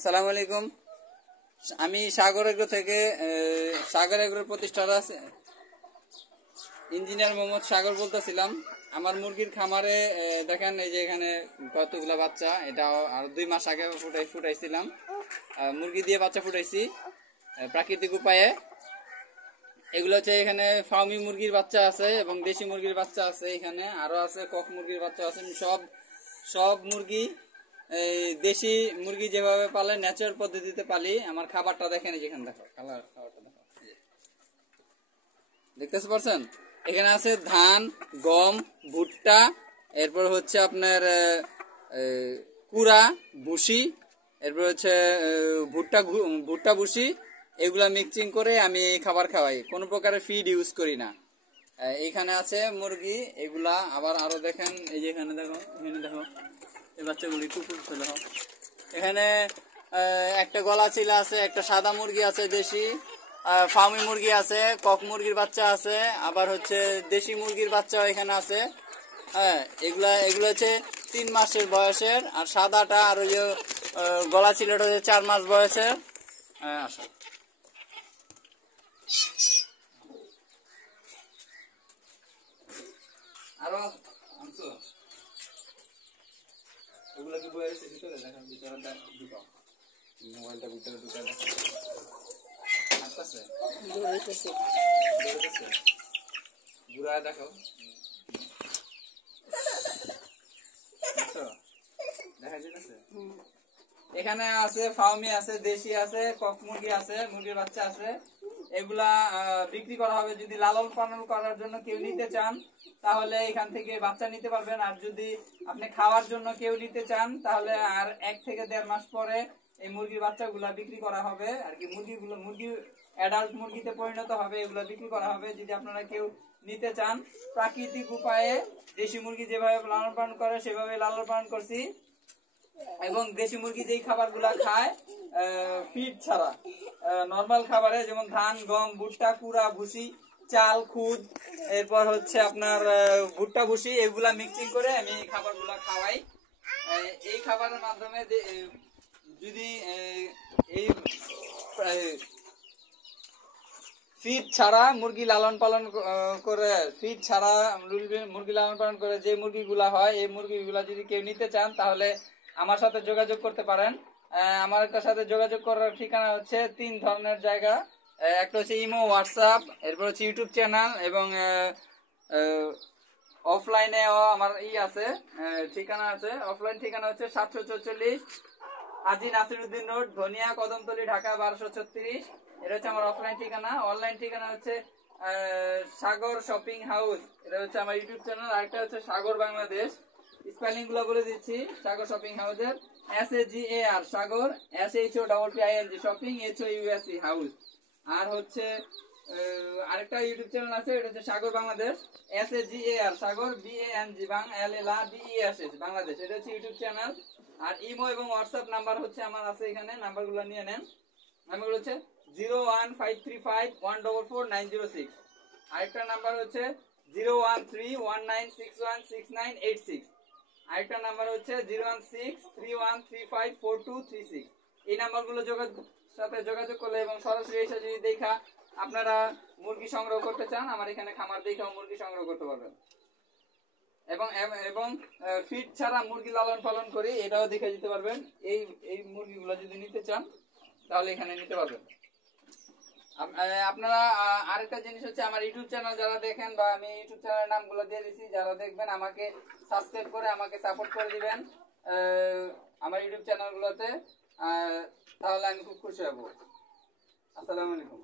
আসসালামু আলাইকুম। আমি সাগর এগ্রো থেকে সাগর এগ্রোর প্রতিষ্ঠাতা ইঞ্জিনিয়ার মোহাম্মদ সাগর বলতেছিলাম। আমার মুরগির খামারে দেখেন এই যে এখানে কতগুলা বাচ্চা, এটা আর 2 মাস আগে ফুটাইছিলাম। মুরগি দিয়ে বাচ্চা ফুটাইছি প্রাকৃতিক উপায়ে। এগুলো হচ্ছে এখানে ফার্মি মুরগির বাচ্চা আছে এবং দেশি মুরগির বাচ্চা আছে, এখানে আরো আছে কক মুরগির বাচ্চা আছে। সব মুরগি এই দেশি মুরগি যেভাবে পালে ন্যাচারাল পদ্ধতিতে পালি। আমার খাবারটা দেখেন, যেখানে দেখো খাবারটা দেখো, দেখতেতে পারছেন? এখানে আছে ধান, গম, ভুট্টা, এরপর হচ্ছে আপনার কুড়া, ভুসি, এরপর হচ্ছে ভুট্টা ভুসি, এগুলা মিক্সিং করে আমি খাবার খাওয়াই। কোনো প্রকারের ফিড ইউজ করি না। এখানে আছে মুরগি, এগুলা আবার আরো দেখেন, এই যে এখানে দেখো, এই বাচ্চাগুলি কুকুর ফেলে হোক। এখানে একটা গলা চিলা আছে, একটা সাদা মুরগি আছে দেশি, ফার্মি মুরগি আছে, কক মুরগির বাচ্চা আছে, আবার হচ্ছে দেশি মুরগির বাচ্চাও এখানে আছে। হ্যাঁ, এগুলা হচ্ছে 3 মাসের বয়সের, আর সাদাটা আর ওই গলা চিলাটা হচ্ছে 4 মাস বয়সের। আসো আরো আনছো ওগুলা কি বয়ে আছে ভিতরে, দেখেন ভিতরে ঢুকাও, মোবাইলটা ভিতরে ঢুকা দেখো। আসতেছে ঘুরায় দেখো, দেখা যেতেছে। এখানে আছে ফার্মি আছে, দেশি আছে, কক মুরগি আছে, মুরগির বাচ্চা আছে। এগুলা বিক্রি করা হবে। যদি লালন পালন করার জন্য কেউ নিতে চান তাহলে এখান থেকে বাচ্চা নিতে পারবেন। আর যদি আপনি খাওয়ার জন্য কেউ নিতে চান তাহলে আর 1 থেকে 1.5 মাস পরে এই মুরগির বাচ্চাগুলা বিক্রি করা হবে আর কি। মুরগি অ্যাডাল্ট মুরগিতে পরিণত হবে, এগুলা বিক্রি করা হবে। যদি আপনারা কেউ নিতে চান, প্রাকৃতিক উপায়ে দেশি মুরগি যেভাবে লালন পালন করে সেভাবে লালন পালন করছি। এবং দেশি মুরগি যেই খাবারগুলা খায় ফিড ছাড়া, নরমাল খাবারে, যেমন ধান, গম, ভুট্টা, কুড়া, ভুসি, চাল, খুদ, এরপর হচ্ছে আপনার ভুট্টা ভুসি, এগুলা মিক্সিং করে আমি খাবারগুলা খাওয়াই। এই খাবারের মাধ্যমে যদি এই ফিড ছাড়া মুরগি লালন পালন করে, ফিড ছাড়া মুরগি লালন পালন করে যে মুরগিগুলা হয়, এই মুরগিগুলা যদি কেউ নিতে চান তাহলে আমার সাথে যোগাযোগ করতে পারেন। আমার সাথে যোগাযোগ করার ঠিকানা হচ্ছে 3 ধরনের জায়গা। একটা হচ্ছে ইমো, হোয়াটসঅ্যাপ, এরপর হচ্ছে ইউটিউব চ্যানেল, এবং অফলাইনেও আমার আছে, ঠিকানা আছে। অফলাইন ঠিকানা হচ্ছে 744 হাজী নাসিরউদ্দিন রোড, ধনিয়া, কদমতলী, ঢাকা 1236। এটা হচ্ছে আমার অফলাইন ঠিকানা। অনলাইন ঠিকানা হচ্ছে সাগর শপিং হাউস, এটা হচ্ছে আমার ইউটিউব চ্যানেল। আরেকটা হচ্ছে সাগর বাংলাদেশ, স্পেলিং গুলো বলে দিচ্ছি। সাগর শপিং হাউসের SAGAR সাগর, SHOPPING শপিং, HOUSE হাউস। আর হচ্ছে আরেকটা ইউটিউব চ্যানেল আছে, এটা হচ্ছে সাগর বাংলাদেশ, SAGAR সাগর, BANG BESS বাংলাদেশ, এটা হচ্ছে ইউটিউব চ্যানেল। আর ইমো এবং হোয়াটসঅ্যাপ নাম্বার হচ্ছে আমার আছে এখানে, নাম্বারগুলো নিয়ে নেন। নাম্বারগুলো হচ্ছে 01535144906। আরেকটা নাম্বার হচ্ছে 01319616986। আরেকটা নাম্বার হচ্ছে 01631354236। এই নাম্বারগুলো সাথে যোগাযোগ করলে এবং সরাসরি এসে যদি দেখা আপনারা মুরগি সংগ্রহ করতে চান, আমার এখানে খামার দেখাও মুরগি সংগ্রহ করতে পারবেন। এবং ফিড ছাড়া মুরগি লালন পালন করি, এটাও দেখে দিতে পারবেন। এই মুরগিগুলো যদি নিতে চান তাহলে এখানে নিতে পারবেন। আপনারা আরেকটা জিনিস হচ্ছে, আমার ইউটিউব চ্যানেল যারা দেখেন, বা আমি ইউটিউব চ্যানেলের নামগুলো দিয়ে দিচ্ছি, যারা দেখবেন আমাকে সাবস্ক্রাইব করে আমাকে সাপোর্ট করে দিবেন আমার ইউটিউব চ্যানেলগুলোতে, তাহলে আমি খুব খুশি হব। আসসালামু আলাইকুম।